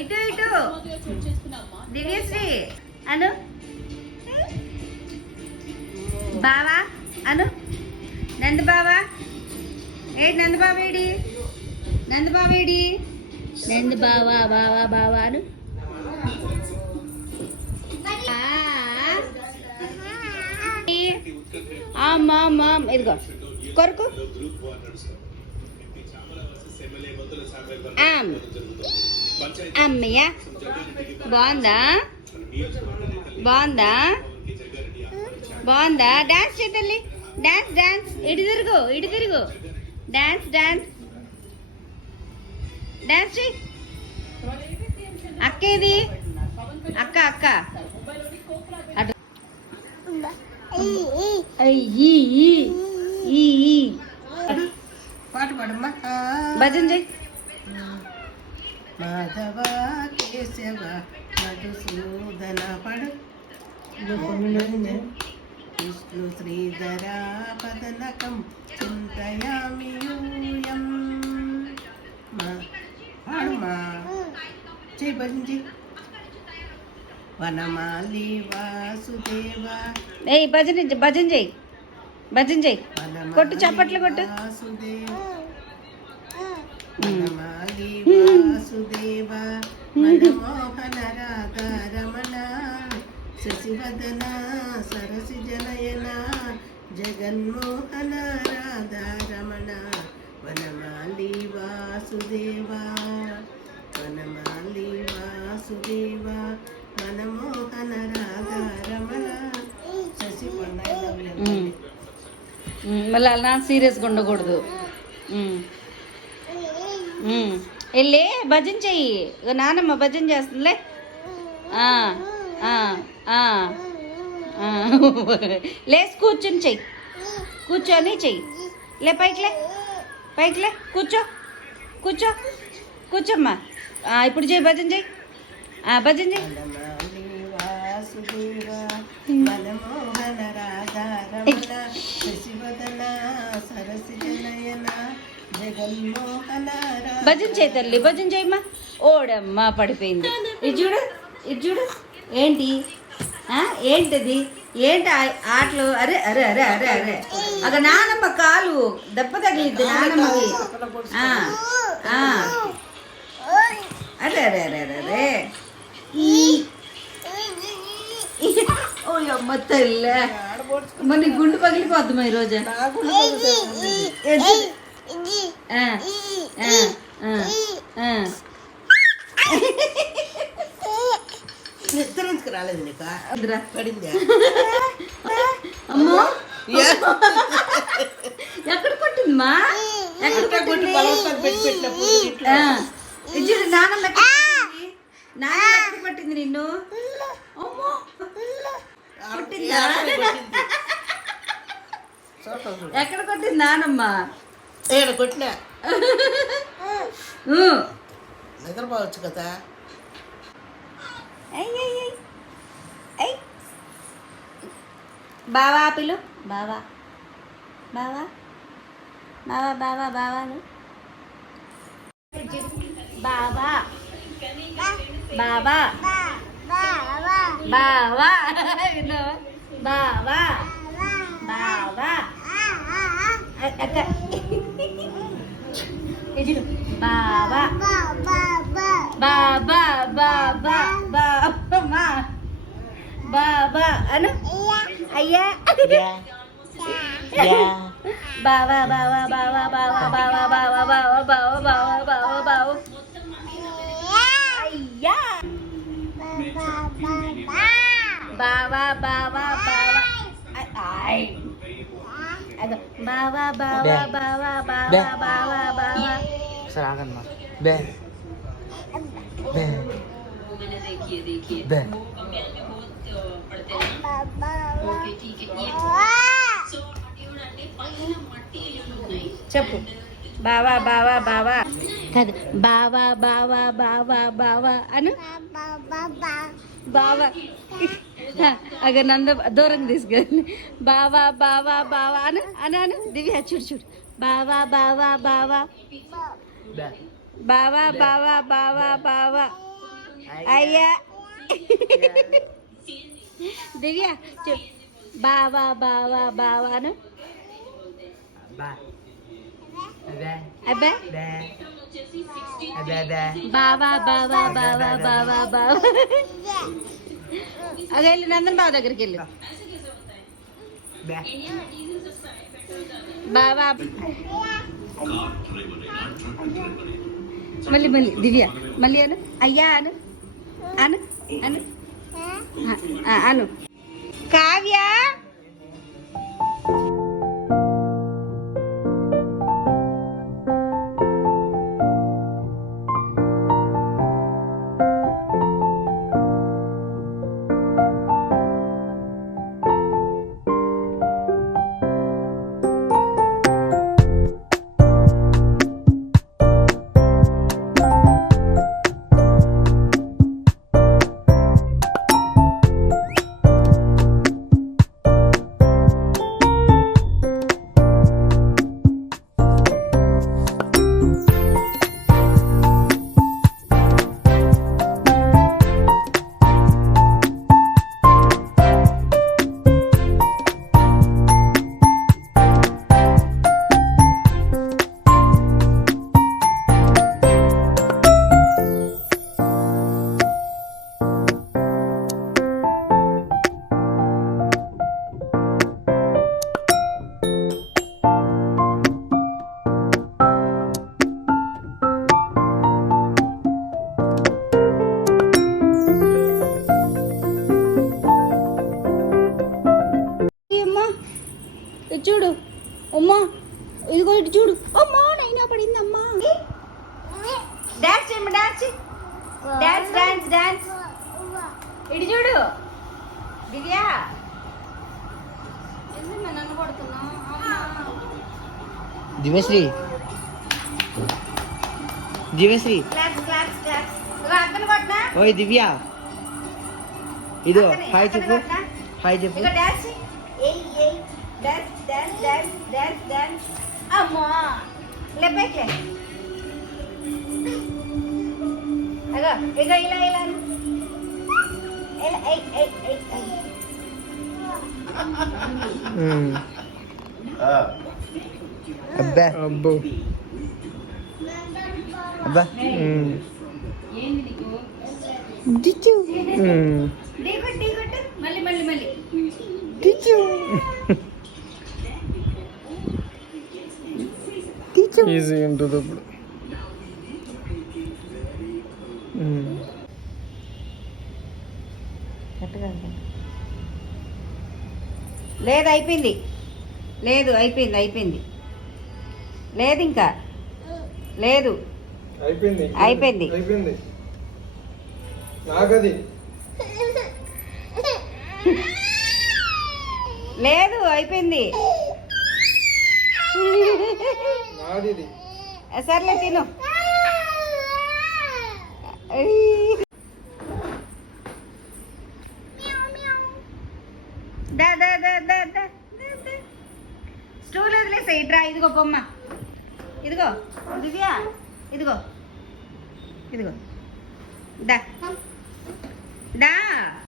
ఇటు ఇటు దివ్యశ్రీ అను బావా అను నందు బావా ఏడి నందు బావా ఏడి నందు బావా ఏడి నందు బావా బావా బావా అను అమ్మ ఇదిగో కొరకు అమ్మయ్య బాగుందా బాగుందా బాగుందా డాన్స్ చేతల్లి డాన్స్ డాన్స్ ఇటు తిరుగు డాన్స్ డాన్స్ డాన్స్ చెయ్యి అక్క ఇది అక్క అక్క అటు పాట పాడమ్మా భజన చెయ్యి మాధవ కేశవ మధుసూదన పడు విష్ణు శ్రీధర పదనకం చింతయామి యూయం పాడుమా చెయ్యి భజన చెయ్యి వనమాలి వాసుదేవ ఏయ్ భజన చెయ్యి కొట్టు చప్పట్లు కొట్టు వనమాలి వాసుదేవ మదమోహన రాధా రమణ శశివదన సరసి జనయన జగన్మోహన రాధా రమణ వనమాలి వాసుదేవ వనమాలి వాసుదేవ మనమోహన రాధా రమణ శశి మళ్ళీ అలా సీరియస్గా ఉండకూడదు వెళ్ళి భజన చెయ్యి నానమ్మ భజన చేస్తుందిలే లేసి కూర్చొని చెయ్యి కూర్చొని చెయ్యి లే పైకిలే కూర్చోమ్మా ఇప్పుడు చెయ్యి భజన చెయ్యి భజన చెయ్యి వాసుదేవ మనమోహన రాధా రమణ శశివదన సరసి జనయన జగన్మోహన భజన చేయి తల్లి భజన చేయమ్మా ఓడమ్మా పడిపోయింది ఇది చూడు ఏంటి ఏంటిది ఏంటి ఆటలు అరే అరే అరే అరే అరే అక్కడ నానమ్మ కాలు దెబ్బ తగిలిద్ది నానమ్మకి అరే అరే అరే అరే అరే ఓ అమ్మ తల్లి మరి గుండు పగిలిపోద్దామా ఈరోజు నిద్రకు రాలేదు నీకు పడింది అమ్మో ఎక్కడ కొట్టిందమ్మా ఎక్కడ కొట్టి నాన్న ఎక్కడ పట్టింది నిన్ను అమ్మో కొట్టిందా ఎక్కడ కొట్టింది నానమ్మ ఏడ కొట్టినా నిద్రపోవచ్చు కదా బావా పిలు బావా బావా బావా బావా బావాను బావా బావా బావా బావా బావా అక్క ఎదురు బావా బాబా బాబా బాబా బాబా అను అయ్యా బావా బావా బావా బావా బావా బావా బావా బావా బావా బావా బావా అయ్యా బావా బావా బావా ఆయ్ అదో బావా బావా బావా బావా బావా బావా सर आगन मार बे बे बे చెప్పు బావా బావా బావా కాదు బావా బావా బావా బావా అను బావా అగ నంద దూరం తీసుకెళ్ళి బావా బావా బావా అను అను అను దివ్య చూడు చూడు బావా బావా బావా బే బావా బావా బావా బావా అయ్యా దివ్య బావా బావా బావాను బా బే అబ్బా బే బే బే బావా బావా బావా బావా బావా అదే వెళ్ళు నందన్ బావ దగ్గరికి వెళ్ళు బే బావా మళ్ళీ మళ్ళీ దివ్య మళ్ళీ అను అయ్యా అను అను అను అను కావ్య అమ్మా ఇది చూడు అమ్మా ఇదిగో ఇటు చూడు అమ్మా నైనా పడింది అమ్మా డాన్స్ చేయమ్మా డాన్స్ డాన్స్ డాన్స్ డాన్స్ ఇటు చూడు దివ్యా ఎందుకు నన్ను కొడుతున్నావు Divyashree Divyashree claps claps claps అతను కొట్టినా ఓయ్ దివ్య ఇదో అతనే, హాయ్ అతను చెప్పు కొట్టినా? హాయ్ చెప్పు ఇక డాన్స్ ఏయ్ ఏయ్ dance dance dance dance dance అమ్మా లేపేట్లే అగో ఇక ఇలా ఇలా అను. ఇలా ఏయ్ ఏయ్ ఏయ్ ఏయ్ అబ్బా అబ్బో అబ్బా ఏంది నీకు దిచ్చు ఢీకొట్టు ఢీకొట్టు మళ్ళీ మళ్ళీ మళ్ళీ దిచ్చు దిచ్చు ఈజీ ఉంటుంది అప్పుడు లేదు అయిపోయింది లేదు అయిపోయింది అయిపోయింది లేదు ఇంకా లేదు అయిపోయింది అయిపోయింది. అయిపోయింది నాకది లేదు అయిపోయింది నాది ఇది. సర్లే తిను దా దా దా దా దా స్టూల్ వదిలేసా ఇట్రా ఇదిగో బొమ్మ ఇదిగో దివ్య ఇదిగో ఇదిగో దా దా